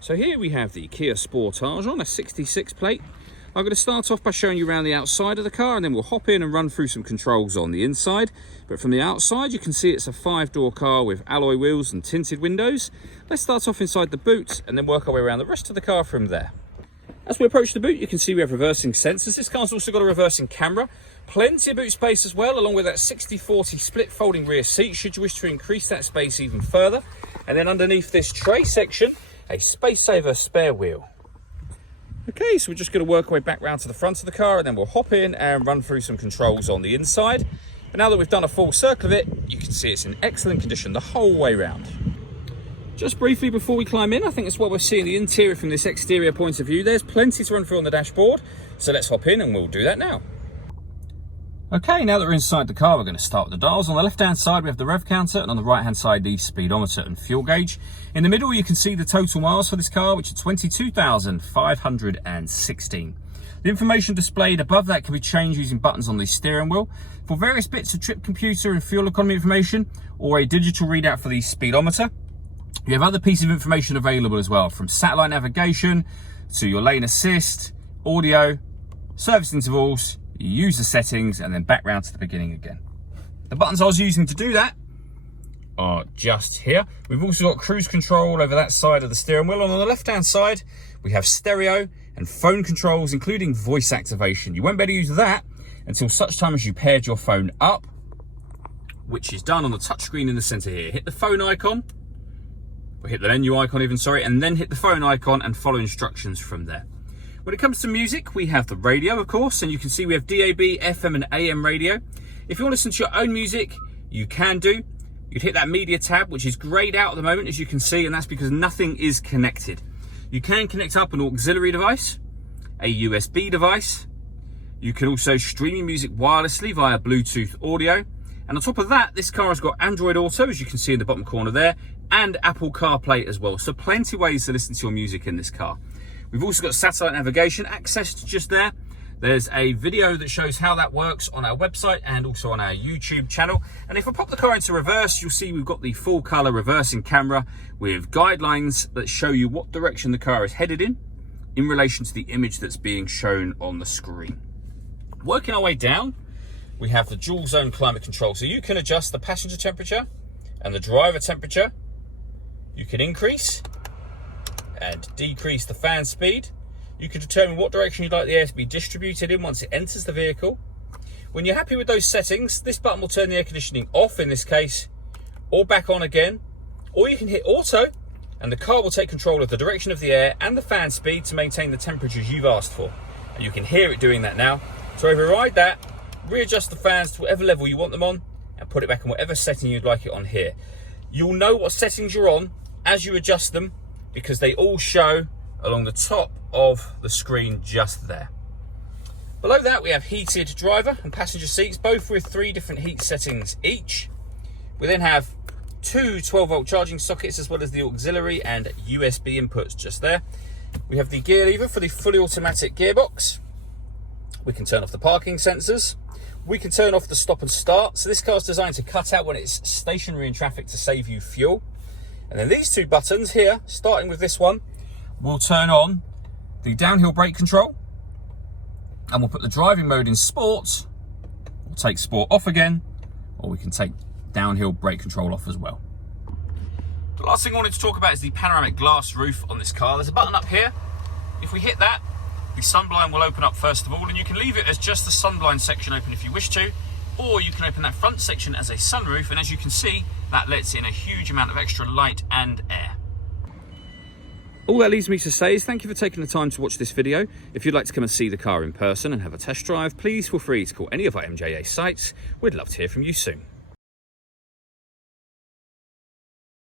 So here we have the Kia Sportage on a 66 plate. I'm going to start off by showing you around the outside of the car, and then we'll hop in and run through some controls on the inside. But from the outside, you can see it's a 5-door car with alloy wheels and tinted windows. Let's start off inside the boot and then work our way around the rest of the car from there. As we approach the boot, you can see we have reversing sensors. This car's also got a reversing camera. Plenty of boot space as well, along with that 60-40 split folding rear seat, should you wish to increase that space even further. And then underneath this tray section, a space saver spare wheel. Okay, so we're just going to work our way back round to the front of the car, and then we'll hop in and run through some controls on the inside. But now that we've done a full circle of it, you can see it's in excellent condition the whole way round. Just briefly before we climb in, I think it's what we're seeing the interior from this exterior point of view. There's plenty to run through on the dashboard, so let's hop in and we'll do that now. Okay, now that we're inside the car, we're going to start with the dials. On the left-hand side, we have the Rev Counter, and on the right-hand side, the speedometer and fuel gauge. In the middle, you can see the total miles for this car, which is 22,516. The information displayed above that can be changed using buttons on the steering wheel. For various bits of trip computer and fuel economy information, or a digital readout for the speedometer, you have other pieces of information available as well, from satellite navigation to your lane assist, audio, service intervals, user settings, and then back round to the beginning again. The buttons I was using to do that are just here. We've also got cruise control over that side of the steering wheel, and on the left hand side we have stereo and phone controls, including voice activation. You won't be able to use that until such time as you paired your phone up, which is done on the touchscreen in the center here. Hit the phone icon, or hit the menu icon even, sorry, and then hit the phone icon and follow instructions from there. When it comes to music, we have the radio, of course, and you can see we have DAB, FM and AM radio. If you want to listen to your own music, you can do. You'd hit that media tab, which is grayed out at the moment, as you can see, and that's because nothing is connected. You can connect up an auxiliary device, a USB device. You can also stream your music wirelessly via Bluetooth audio. And on top of that, this car has got Android Auto, as you can see in the bottom corner there, and Apple CarPlay as well. So plenty of ways to listen to your music in this car. We've also got satellite navigation accessed just there. There's a video that shows how that works on our website and also on our YouTube channel. And if I pop the car into reverse, you'll see we've got the full color reversing camera with guidelines that show you what direction the car is headed in relation to the image that's being shown on the screen. Working our way down, we have the dual zone climate control. So you can adjust the passenger temperature and the driver temperature. You can increase and decrease the fan speed. You can determine what direction you'd like the air to be distributed in once it enters the vehicle. When you're happy with those settings, this button will turn the air conditioning off in this case, or back on again, or you can hit auto and the car will take control of the direction of the air and the fan speed to maintain the temperatures you've asked for. And you can hear it doing that now. So override that, readjust the fans to whatever level you want them on, and put it back on whatever setting you'd like it on here. You'll know what settings you're on as you adjust them, because they all show along the top of the screen just there. Below that, we have heated driver and passenger seats, both with 3 different heat settings each. We then have 2 12-volt charging sockets, as well as the auxiliary and USB inputs just there. We have the gear lever for the fully automatic gearbox. We can turn off the parking sensors. We can turn off the stop and start. So this car is designed to cut out when it's stationary in traffic to save you fuel. And then these 2 buttons here, starting with this one, will turn on the downhill brake control, and we'll put the driving mode in sport. We'll take sport off again, or we can take downhill brake control off as well. The last thing I wanted to talk about is the panoramic glass roof on this car. There's a button up here. If we hit that, the sunblind will open up first of all, and you can leave it as just the sunblind section open if you wish to, or you can open that front section as a sunroof, and as you can see, that lets in a huge amount of extra light and air. All that leaves me to say is thank you for taking the time to watch this video. If you'd like to come and see the car in person and have a test drive, please feel free to call any of our MJA sites. We'd love to hear from you soon.